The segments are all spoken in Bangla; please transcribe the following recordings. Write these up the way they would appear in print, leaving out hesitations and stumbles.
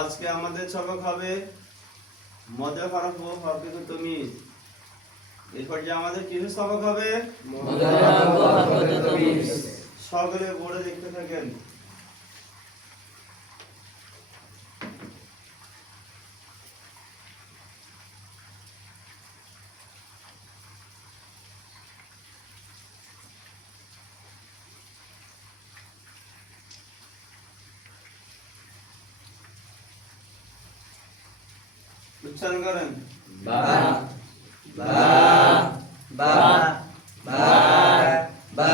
আজকে আমাদের সবক হবে মধ্যে ফারাক ও হরকত তামিজ। এই পর্যায়ে আমাদের কিসের সবক হবে? মধ্যে ফারাক ও হরকত তামিজ। সকলে বোর্ডে দেখতে থাকেন। উচ্চারণ করেন। বা বা বা বা বা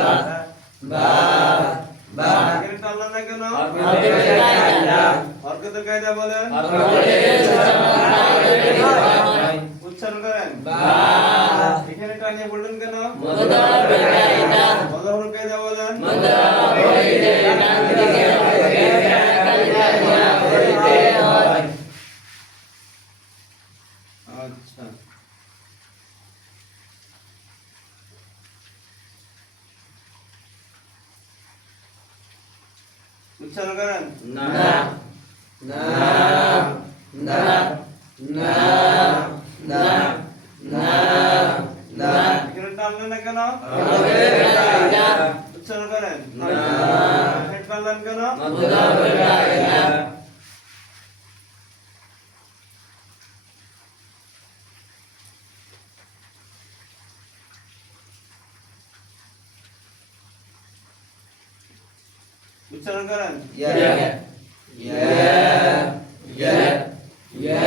বা বা এখানে টানলেন না কেন? হরকতের কায়দা হরকতের কায়দা বলেন। উচ্চারণ করেন। বা এখানে টানিয়ে বললেন কেন? মুদাফের কায়দা মুদাফের কায়দা বলেন। আচ্ছা, উচ্চারণ করেন। না না না না না না না এখানে টানলেন না কেন? হরকতের কায়দা উচ্চারণ করেন। না এখানে টানলেন কেন? মুদাফের কায়দা উচ্চারণ করেন। ইয়া ইয়া ইয়া ইয়া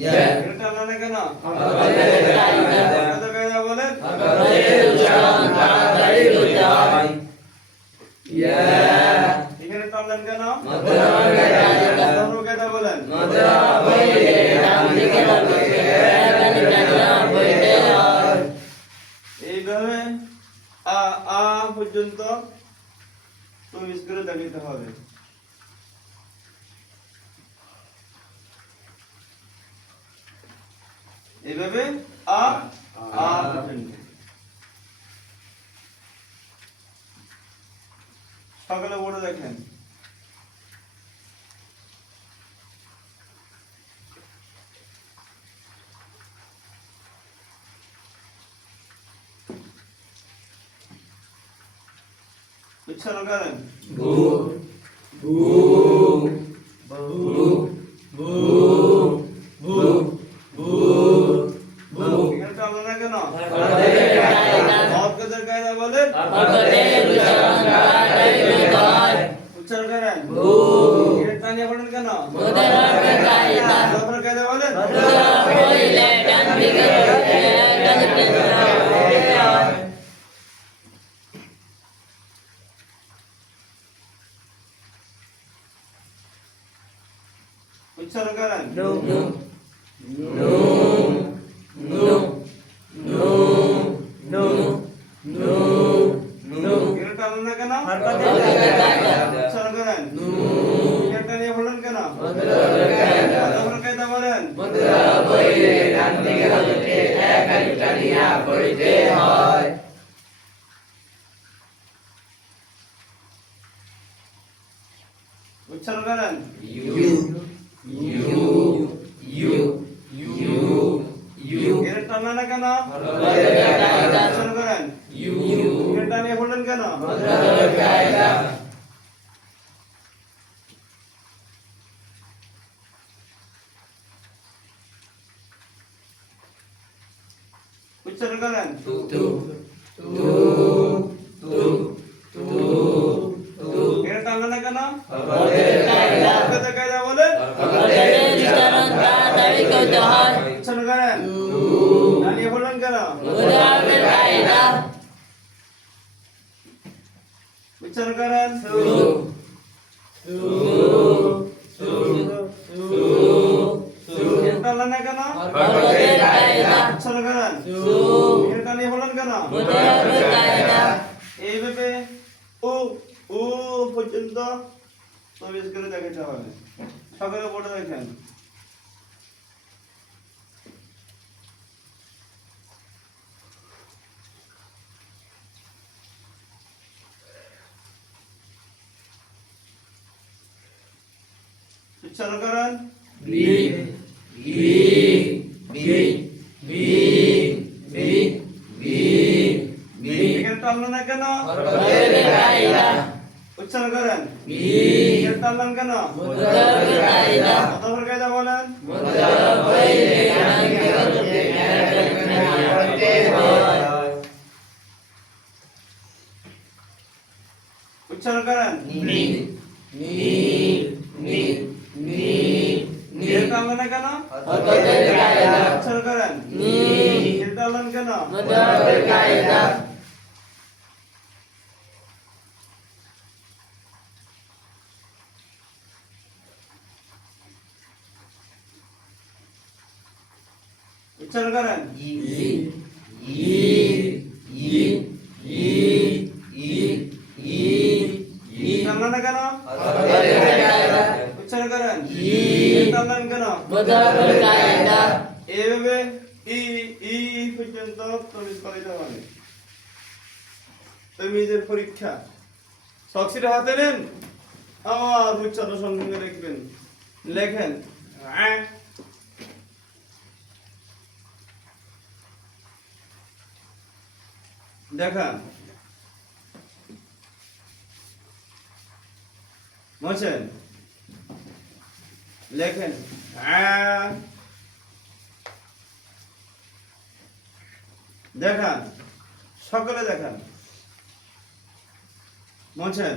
ইয়া এখানে টানলেন না কেন? হরকতের কায়দা হরকতের কায়দা বলেন। হরকতের উচ্চারণ তাড়াতাড়ি করতে হয় ইয়া এখানে টানলেন কেন? মুদাফের কায়দা মুদাফের কায়দা বলেন। এইভাবে আ আ পর্যন্ত তমিজ করে দেখাতে হবে। এইভাবে আ আ পর্যন্ত। সকালে বোর্ডে দেখেন। উচ্চারণ করেন। বু বু বু বু বু বু বু এখানে টানলেন না কেন? হরকতের কায়দা হরকতের কায়দা বলেন। হরকতের উচ্চারণ তাড়াতাড়ি করতে হয় উচ্চারণ করেন। বু এখানে টানিয়ে বলেন কেন? মুদাফের কায়দা মুদাফের কায়দা বলেন। মুদাফ হইলে ডান দিকে টানতে হয় উচ্চারণ করেন। নু নু নু নু নু নু নু এখানে টানলেন না কেন? হরকতের কায়দা উচ্চারণ করেন। নু এখানে টানিয়ে বলেন কেন? মুদাফের কায়দা মুদাফের কায়দা বলেন। মুদাফ হইলে ডান দিকে হতে এক আলিফ টানিয়া পড়িতে হয় উচ্চারণ করেন। U U U U U এখানে টানলেন না কেন? হরকতের কায়দা উচ্চারণ করেন। ইউ এখানে টানিয়ে বলেন কেন? মুদাফের কায়দা উচ্চারণ করেন। তু তু তু তু তু তু এখানে টানলেন না কেন? হরকতের কায়দা হরকতের কায়দা বলেন। হরকতের উচ্চারণ তাড়াতাড়ি করতে হয় উচ্চারণ করেন। টানিয়ে বলেন কেন? মুদাফের কায়দা উচ্চারণ করেন। তু তু তু তু তু এখানে টানলেন না কেন? হরকতের কায়দা উচ্চারণ করেন। তু এখানে টানিয়ে বলেন কেন? মুদাফের কায়দা এইভাবে ও ও পর্যন্ত তমিজ করে দেখাতে হবে। সকালে বোর্ডে দেখেন। উচ্চারণ করেন। B B B B B B B এখানে টানলেন না কেন? হরকতের কায়দা উচ্চারণ করেন। বি এখানে টানলেন কেন? মুদ্রার কায়দা মুদ্রার কায়দা বলেন। মুদ্রা হইলে গানকে হতে এক করতে হয় উচ্চারণ করেন। নি নি নি নি নি এখানে টানলেন না কেন? হরকতের কায়দা উচ্চারণ করেন। নি এখানে টানলেন কেন? মুদ্রার কায়দা উচ্চারণ করেন। ই ই ই ই ই ই ই টানলেন না কেন? হরকতের কায়দা উচ্চারণ করেন। ই এখানে টানলেন কেন? মুদ্রার কায়দা এইভাবে ই ই পর্যন্ত তমিজ করাইতে হবে। তমিজের পরীক্ষা সক্সির হাতে নেন, আমার উচ্চারণ সঙ্গে লিখবেন। লেখেন দেখান মোছেন লেখেন দেখান সকলে দেখান মোছেন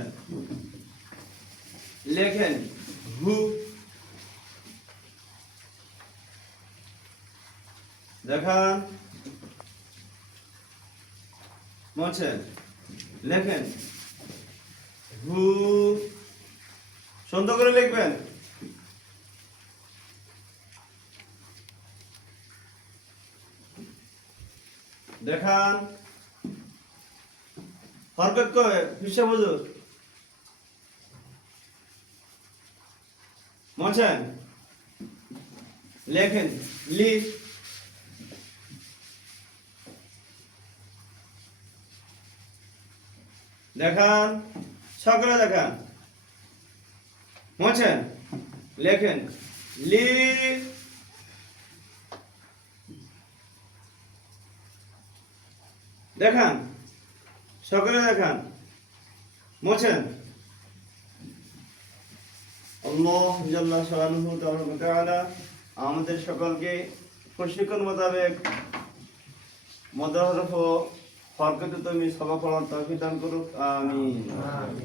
লেখেন হু দেখান মোছেন লেখেন হু সুন্দর করে লিখবেন দেখান হরকত কবে ফিসে বুঝুর মোছেন লেখেন লি দেখান সকলে দেখান মোছেন লেখেন লি দেখান সকলে দেখান মোছেন আল্লাহ জাল্লা শাআনুহু তাআলা আমাদের সকলকে প্রশিক্ষণ মোতাবেক মদ হরফ ও হরকতে তুমি সবা পড়ার তৌফিক দান করুক আমিন।